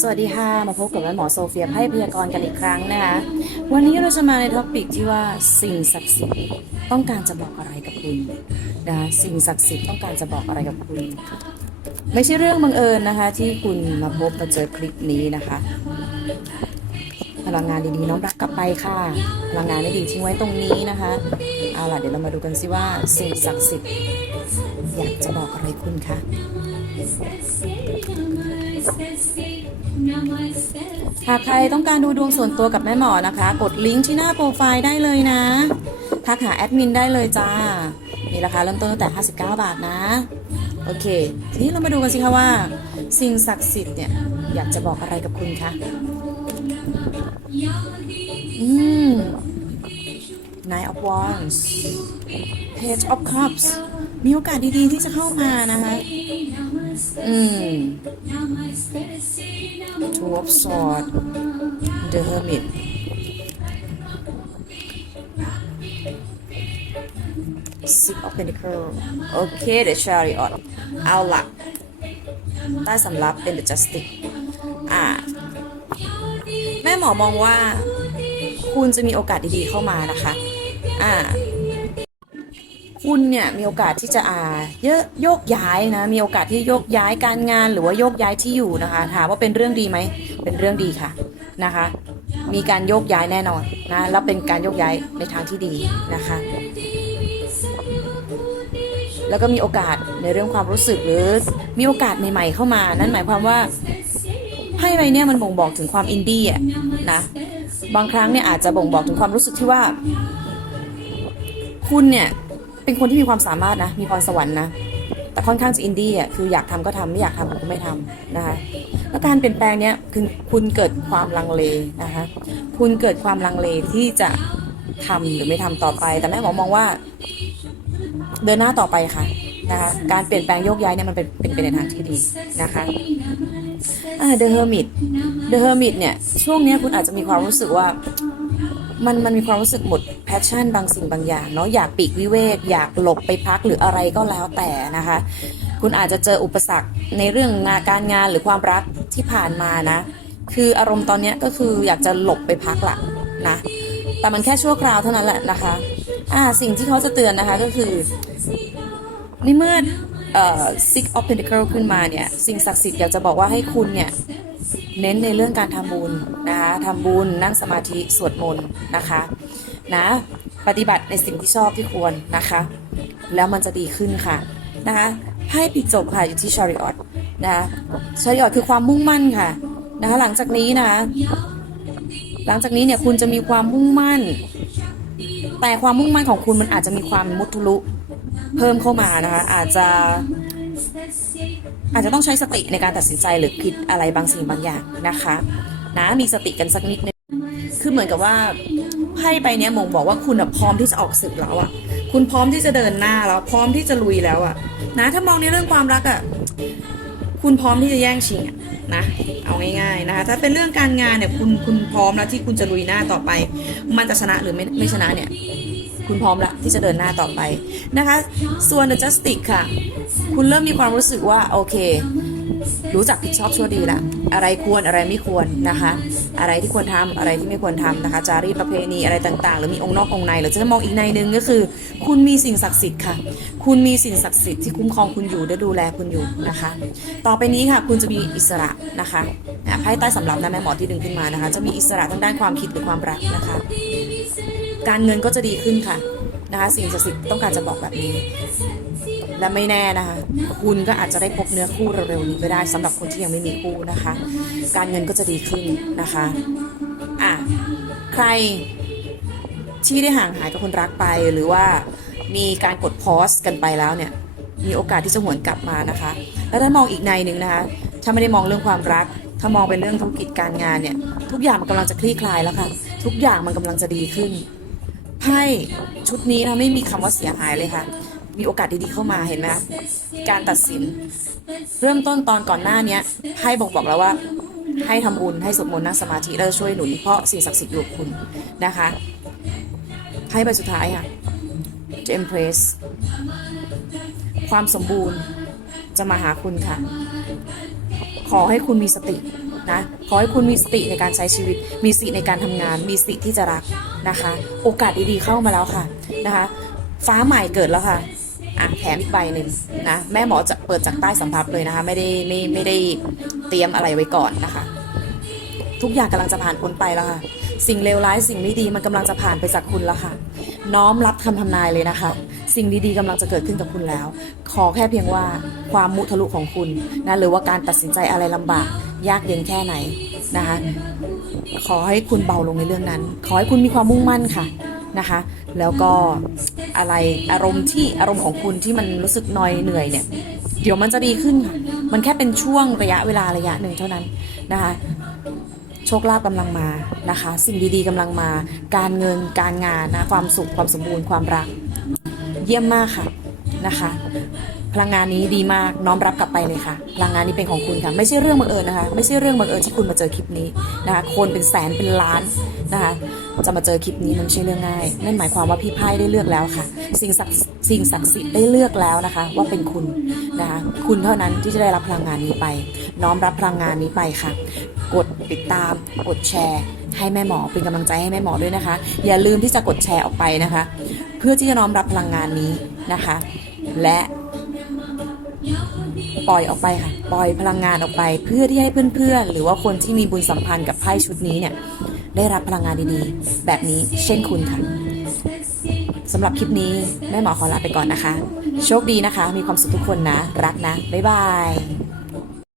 สวัสดีค่ะ มาพบกับแม่หมอโซเฟียไพ่พยากรณ์กันอีกครั้งนะคะ วันนี้เราจะมาในท็อปิกที่ว่าสิ่งศักดิ์สิทธิ์ต้องการจะบอกอะไรกับคุณนะคะสิ่งศักดิ์สิทธิ์ต้องการจะบอกอะไรกับคุณ ไม่ใช่เรื่องบังเอิญนะคะ ที่คุณมาพบมาเจอคลิปนี้นะคะพลังงานดีๆน้อมรับกลับไปค่ะ พลังงานไม่ดีทิ้งไว้ตรงนี้นะคะเอาล่ะเดี๋ยวเรามาดูกันสิว่าสิ่งศักดิ์สิทธิ์ อยากจะบอกอะไรคุณคะหากใครต้องการดูดวงส่วนตัวกับแม่หมอนะคะ กดลิงก์ที่หน้าโปรไฟล์ได้เลยนะ ทักหาแอดมินได้เลยจ้า มีราคาเริ่มต้นตั้งแต่ 59 บาทนะ โอเค ทีนี้เรามาดูกันสิคะว่า สิ่งศักดิ์สิทธิ์เนี่ย อยากจะบอกอะไรกับคุณคะอืม Nine of Wands Page of Cups มีโอกาสดีๆที่จะเข้ามานะคะอืม Two of Swords The Hermit Six of Pentacles โอเค The Chariot เอาละใต้สำรับเป็น The Justice อ่า แม่หมอมองว่า คุณจะมีโอกาสดีๆเข้ามานะคะ อ่า คุณเนี่ยมีโอกาสที่จะอ่าเยอะโยกย้ายนะมีโอกาสที่โยกย้ายการงานหรือว่าโยกย้ายที่อยู่นะคะถามว่าเป็นเรื่องดีไหมเป็นเรื่องดีค่ะนะคะ มีการโยกย้ายแน่นอนนะแล้วเป็นการโยกย้ายในทางที่ดีนะคะ แล้วก็มีโอกาสในเรื่องความรู้สึกหรือมีโอกาสใหม่ ๆ เข้ามา นั่นหมายความว่าไพ่ใบเนี้ยมันบ่งบอกถึงความอินดี้อะนะบางครั้งเนี่ยอาจจะบ่งบอกถึงความรู้สึกที่ว่า คุณเนี่ย เป็นคนที่มีความสามารถนะ มีพรสวรรค์นะ แต่ค่อนข้างจะอินดี้อะ คืออยากทำก็ทำไม่อยากทำก็ไม่ทำนะคะ แล้วการเปลี่ยนแปลงเนี้ยคือคุณเกิดความลังเลนะคะ คุณเกิดความลังเลที่จะทำหรือไม่ทำต่อไป แต่แม่หมอมองว่า เดินหน้าต่อไปค่ะนะคะ การเปลี่ยนแปลงโยกย้ายเนี่ยมันเป็นเป็นไปในทางที่ดีนะคะอ่า The Hermit The Hermit เนี่ย ช่วงนี้คุณอาจจะมีความรู้สึกว่า มันมันมีความรู้สึกหมดแพชชั่นบางสิ่งบางอย่างเนาะอยากปีกวิเวก อยากหลบไปพักหรืออะไรก็แล้วแต่นะคะ คุณอาจจะเจออุปสรรคในเรื่องงานการงานหรือความรักที่ผ่านมานะ คืออารมณ์ตอนนี้ก็คืออยากจะหลบไปพักหลักนะ แต่มันแค่ชั่วคราวเท่านั้นแหละนะคะ อ่าสิ่งที่เขาจะเตือนนะคะก็คือใน เมื่ออ่อ six of pentacle ขึ้นมาเนี่ยสิ่งศักดิ์สิทธิ์อยากจะบอกว่าให้คุณเนี่ยเน้นในเรื่องการทำบุญนะคะทำบุญนั่งสมาธิสวดมนต์นะคะนะปฏิบัติในสิ่งที่ชอบที่ควรนะคะ แล้วมันจะดีขึ้นค่ะนะคะให้ปิดจบค่ะอยู่ที่ชาริออตนะคะชาริออตคือความมุ่งมั่นค่ะนะคะหลังจากนี้นะคะหลังจากนี้เนี่ยคุณจะมีความมุ่งมั่น แต่ความมุ่งมั่นของคุณมันอาจจะมีความมุทุลุ เพิ่มเข้ามานะคะ อาจจะอาจจะต้องใช้สติในการตัดสินใจหรือคิดอะไรบางสิ่งบางอย่างนะคะนะมีสติกันสักนิดนึงคือเหมือนกับว่าไพ่ใบเนี้ยมงบอกว่าคุณพร้อมที่จะออกศึกแล้วอะคุณพร้อมที่จะเดินหน้าแล้วพร้อมที่จะลุยแล้วอะนะ ถ้ามองในเรื่องความรักอะคุณพร้อมที่จะแย่งชิงอะนะเอาง่ายๆนะคะถ้าเป็นเรื่องการงานเนี่ยคุณคุณพร้อมแล้วที่คุณจะลุยหน้าต่อไป มันจะชนะหรือไม่ไม่ชนะเนี่ย คุณพร้อมแล้วที่จะเดินหน้าต่อไปนะคะ ส่วน The Justice ค่ะ คุณเริ่มมีความรู้สึกว่าโอเค รู้จักผิดชอบชั่วดีละอะไรควรอะไรไม่ควรนะคะ อะไรที่ควรทำอะไรที่ไม่ควรทำนะคะ จารีตประเพณีอะไรต่างๆ หรือมีองค์นอกองค์ในหรือจะมองอีกในหนึ่งก็คือ คุณมีสิ่งศักดิ์สิทธิ์ค่ะ คุณมีสิ่งศักดิ์สิทธิ์ที่คุ้มครองคุณอยู่และดูแลคุณอยู่นะคะ ต่อไปนี้ค่ะ คุณจะมีอิสระนะคะอะไพ่ใต้สำรับนะแม่หมอที่ดึงขึ้นมานะคะ จะมีอิสระทางด้านความคิดหรือความรักนะคะ การเงินก็จะดีขึ้นค่ะนะคะสิ่งศักดิ์สิทธิ์ต้องการจะบอกแบบนี้ และไม่แน่นะคะ คุณก็อาจจะได้พบเนื้อคู่เร็วๆนี้ก็ได้สำหรับคนที่ยังไม่มีคู่นะคะ การเงินก็จะดีขึ้นนะคะอะใครที่ได้ห่างหายกับคนรักไปหรือว่ามีการกดพอสกันไปแล้วเนี่ยมีโอกาสที่จะหวนกลับมานะคะ แล้วถ้ามองอีกในหนึ่งนะคะ ถ้าไม่ได้มองเรื่องความรัก ถ้ามองเป็นเรื่องธุรกิจการงานเนี่ย ทุกอย่างมันกำลังจะคลี่คลายแล้วค่ะ ทุกอย่างมันกำลังจะดีขึ้น ไพ่ชุดนี้นะไม่มีคำว่าเสียหายเลยค่ะ มีโอกาสดีๆเข้ามาเห็นไหมการตัดสิน เริ่มต้นตอนก่อนหน้าเนี้ยไพ่บอกบอกแล้วว่าให้ทำบุญให้สวดมนต์นั่งสมาธิแล้วจะช่วยหนุนเพราะสิ่งศักดิ์สิทธิ์อยู่คุณนะคะไพ่ใบสุดท้ายค่ะ The Empress ความสมบูรณ์จะมาหาคุณค่ะ ขอให้คุณมีสติ นะขอให้คุณมีสติในการใช้ชีวิต มีสติในการทำงาน มีสติที่จะรักนะคะ โอกาสดีๆเข้ามาแล้วค่ะนะคะ ฟ้าใหม่เกิดแล้วค่ะอะแถมอีกใบหนึ่งนะแม่หมอจะเปิดจากใต้สัมผัสเลยนะคะ ไม่ได้ไม่ไม่ได้เตรียมอะไรไว้ก่อนนะคะ ทุกอย่างกำลังจะผ่านพ้นไปแล้วค่ะ สิ่งเลวร้ายสิ่งไม่ดีมันกำลังจะผ่านไปจากคุณแล้วค่ะ น้อมรับคำทำนายเลยนะคะ สิ่งดีๆกำลังจะเกิดขึ้นกับคุณแล้ว ขอแค่เพียงว่าความมุทะลุของคุณนะหรือว่าการตัดสินใจอะไรลำบาก ยากเย็นแค่ไหนนะคะขอให้คุณเบาลงในเรื่องนั้น ขอให้คุณมีความมุ่งมั่นค่ะนะคะ แล้วก็อะไรอารมณ์ที่อารมณ์ของคุณที่มันรู้สึกนอยเหนื่อยเนี่ยเดี๋ยวมันจะดีขึ้นค่ะ มันแค่เป็นช่วงระยะเวลาระยะหนึ่งเท่านั้นนะคะโชคลาภกำลังมานะคะ สิ่งดีๆกำลังมา การเงินการงานนะความสุขความสมบูรณ์ความรัก เยี่ยมมากค่ะนะคะ พลังงานนี้ดีมากน้อมรับกลับไปเลยค่ะ พลังงานนี้เป็นของคุณค่ะไม่ใช่เรื่องบังเอิญนะคะ ไม่ใช่เรื่องบังเอิญที่คุณมาเจอคลิปนี้นะคะคนเป็นแสนเป็นล้านนะคะจะมาเจอคลิปนี้มันไม่ใช่เรื่องง่าย นั่นหมายความว่าพี่ไพ่ได้เลือกแล้วค่ะ สิ่งศักดิ์สิ่งศักดิ์สิทธิ์ได้เลือกแล้วนะคะ ว่าเป็นคุณนะคะคุณเท่านั้นที่จะได้รับพลังงานนี้ไป น้อมรับพลังงานนี้ไปค่ะ กดติดตาม กดแชร์ ให้แม่หมอเป็นกำลังใจให้แม่หมอด้วยนะคะ อย่าลืมที่จะกดแชร์ออกไปนะคะ เพื่อที่จะน้อมรับพลังงานนี้นะคะ และปล่อยออกไปค่ะ ปล่อยพลังงานออกไป เพื่อที่ให้เพื่อนๆ หรือว่าคนที่มีบุญสัมพันธ์กับไพ่ชุดนี้เนี่ย ได้รับพลังงานดีๆ แบบนี้เช่นคุณค่ะสำหรับคลิปนี้ แม่หมอขอลาไปก่อนนะคะ โชคดีนะคะ มีความสุขทุกคนนะ รักนะ บ๊ายบาย